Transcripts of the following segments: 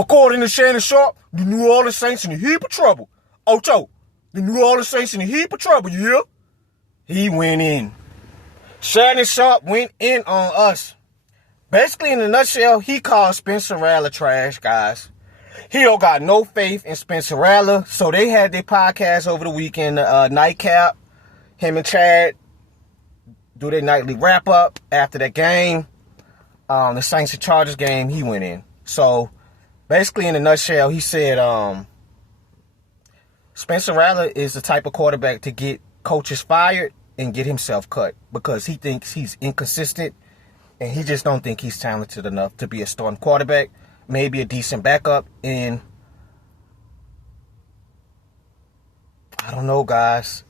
According to Shannon Sharpe, the New Orleans Saints in a heap of trouble. Ocho, the New Orleans Saints in a heap of trouble, yeah? He went in. Shannon Sharpe went in on us. Basically, in a nutshell, he called Spencer Rattler trash, guys. He don't got no faith in Spencer Rattler. So they had their podcast over the weekend, Nightcap. Him and Chad do their nightly wrap-up after that game. The Saints and Chargers game, he went in. So, basically, in a nutshell, he said Spencer Rattler is the type of quarterback to get coaches fired and get himself cut because he thinks he's inconsistent and he just don't think he's talented enough to be a starting quarterback, maybe a decent backup. And I don't know, guys.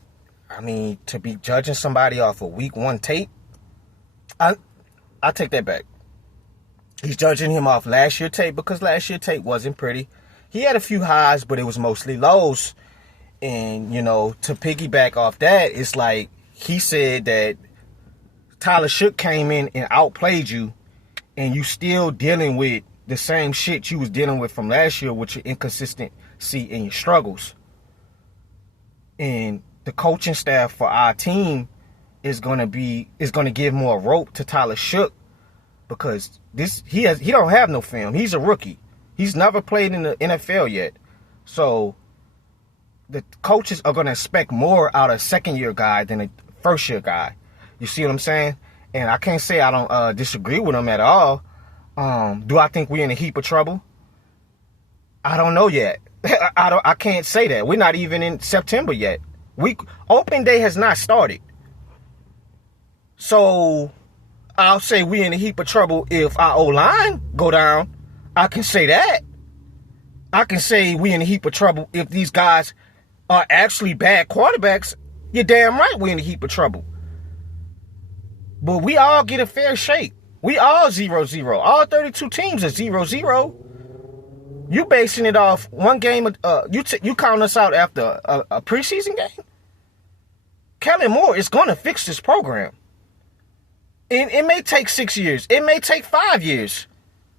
I mean, to be judging somebody off of week 1 tape, I take that back. He's judging him off last year tape because last year tape wasn't pretty. He had a few highs, but it was mostly lows. And, you know, to piggyback off that, it's like he said that Tyler Shough came in and outplayed you, and you still dealing with the same shit you was dealing with from last year with your inconsistency and your struggles. And the coaching staff for our team is gonna give more rope to Tyler Shough because he don't have no film. He's a rookie. He's never played in the NFL yet. So the coaches are gonna expect more out of a second-year guy than a first-year guy. You see what I'm saying? And I can't say I don't disagree with him at all. Do I think we're in a heap of trouble? I don't know yet. I can't say that. We're not even in September yet. Open day has not started. So I'll say we're in a heap of trouble if our O-line go down. I can say that. I can say we're in a heap of trouble if these guys are actually bad quarterbacks. You're damn right we're in a heap of trouble. But we all get a fair shake. We all 0-0. All 32 teams are 0-0. You basing it off one game. You count us out after a preseason game? Kellen Moore is going to fix this program. And it may take 6 years. It may take 5 years.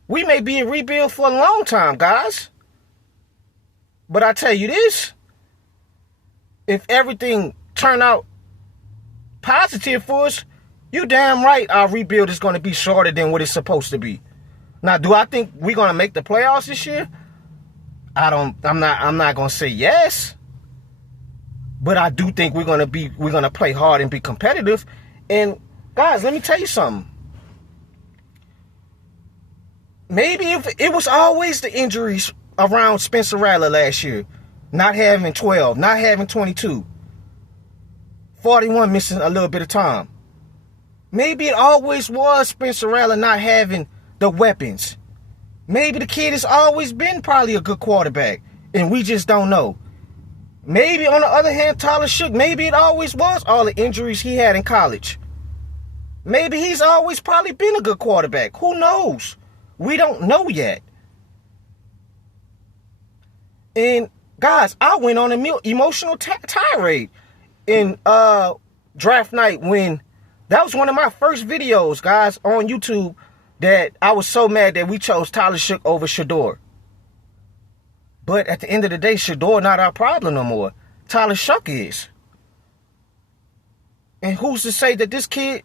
We may be in rebuild for a long time, guys. But I tell you this. If everything turned out positive for us, you damn right our rebuild is going to be shorter than what it's supposed to be. Now, do I think we're going to make the playoffs this year? I'm not going to say yes. But I do think we're going to play hard and be competitive. And guys, let me tell you something. Maybe if it was always the injuries around Spencer Rattler last year, not having 12, not having 22, 41 missing a little bit of time. Maybe it always was Spencer Rattler not having the weapons. Maybe the kid has always been probably a good quarterback, and we just don't know. Maybe, on the other hand, Tyler Shough, maybe it always was all the injuries he had in college. Maybe he's always probably been a good quarterback. Who knows? We don't know yet. And, guys, I went on an emotional tirade in draft night when that was one of my first videos, guys, on YouTube, that I was so mad that we chose Tyler Shough over Shedeur. But at the end of the day, Shedeur not our problem no more. Tyler Shough is. And who's to say that this kid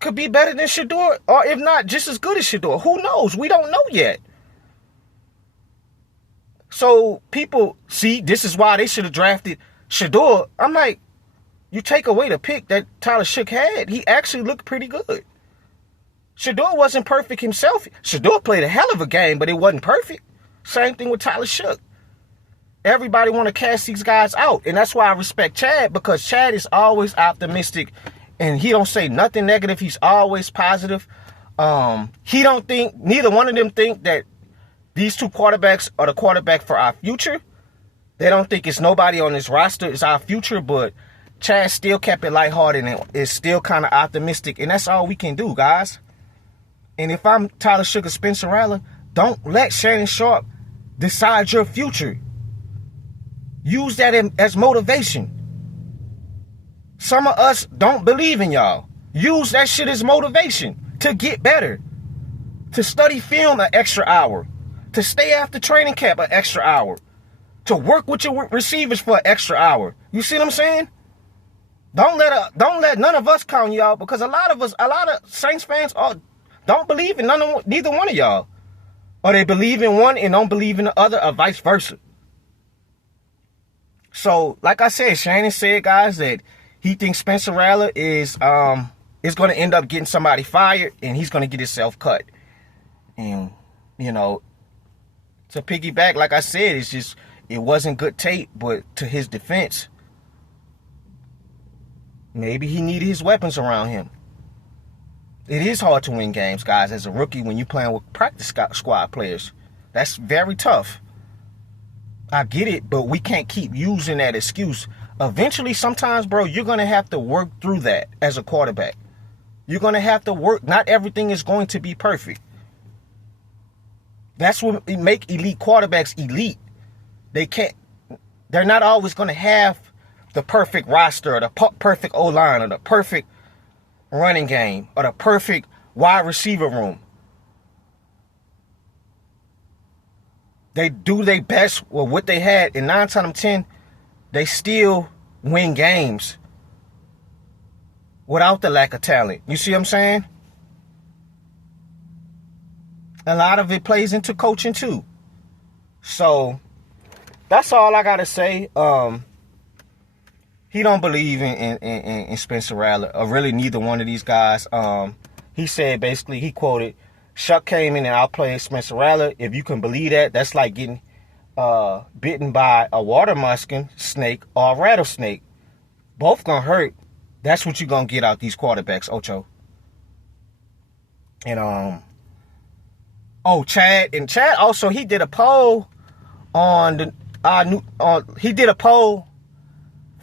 could be better than Shedeur, or if not, just as good as Shedeur? Who knows? We don't know yet. So people see this is why they should have drafted Shedeur. I'm like, you take away the pick that Tyler Shough had, he actually looked pretty good. Shedeur wasn't perfect himself. Shedeur played a hell of a game, but it wasn't perfect. Same thing with Tyler Shough. Everybody want to cast these guys out, and that's why I respect Chad, because Chad is always optimistic, and he don't say nothing negative. He's always positive. He don't think, neither one of them think that these two quarterbacks are the quarterback for our future. They don't think it's nobody on this roster is our future, but Chad still kept it lighthearted and is still kind of optimistic, and that's all we can do, guys. And if I'm Tyler Shough or Spencer Rattler, don't let Shannon Sharpe decide your future. Use that as motivation. Some of us don't believe in y'all. Use that shit as motivation to get better. To study film an extra hour. to stay after training camp an extra hour, to work with your receivers for an extra hour. You see what I'm saying? Don't let none of us count you out, because a lot of Saints fans don't believe in neither one of y'all. Or they believe in one and don't believe in the other, or vice versa. So, like I said, Shannon said, guys, that he thinks Spencer Rattler is going to end up getting somebody fired, and he's going to get himself cut. And, you know, to piggyback, like I said, it wasn't good tape, but to his defense, maybe he needed his weapons around him. It is hard to win games, guys, as a rookie when you're playing with practice squad players. That's very tough. I get it, but we can't keep using that excuse. Eventually, sometimes, bro, you're going to have to work through that as a quarterback. You're going to have to work. Not everything is going to be perfect. That's what make elite quarterbacks elite. They're not always going to have the perfect roster, or the perfect O-line, or the perfect running game, or the perfect wide receiver room. They do their best with what they had, and 9 times out of 10, they still win games without the lack of talent. You see what I'm saying? A lot of it plays into coaching too. So that's all I gotta say. He don't believe in Spencer Rattler, or really neither one of these guys. He said, basically, he quoted, "Shough came in and outplayed Spencer Rattler. If you can believe that, that's like getting bitten by a water muskin snake or a rattlesnake. Both gonna hurt. That's what you're gonna get out these quarterbacks, Ocho." And Chad also, he did a poll he did a poll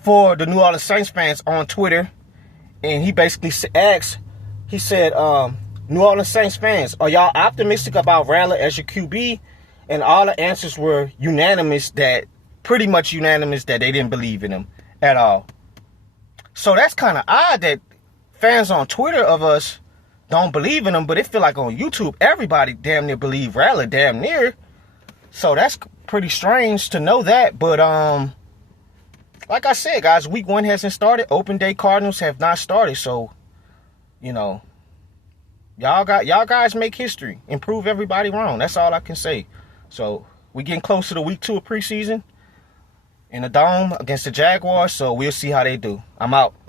for the New Orleans Saints fans on Twitter, and he basically asked, he said, New Orleans Saints fans, are y'all optimistic about Rattler as your QB? And all the answers were pretty much unanimous that they didn't believe in him at all. So that's kind of odd that fans on Twitter of us don't believe in him, but it feel like on YouTube, everybody damn near believe Rattler, damn near. So that's pretty strange to know that. But like I said, guys, week 1 hasn't started. Open day Cardinals have not started. So, you know, y'all guys make history and prove everybody wrong. That's all I can say. So we getting close to the week 2 of preseason in the Dome against the Jaguars. So we'll see how they do. I'm out.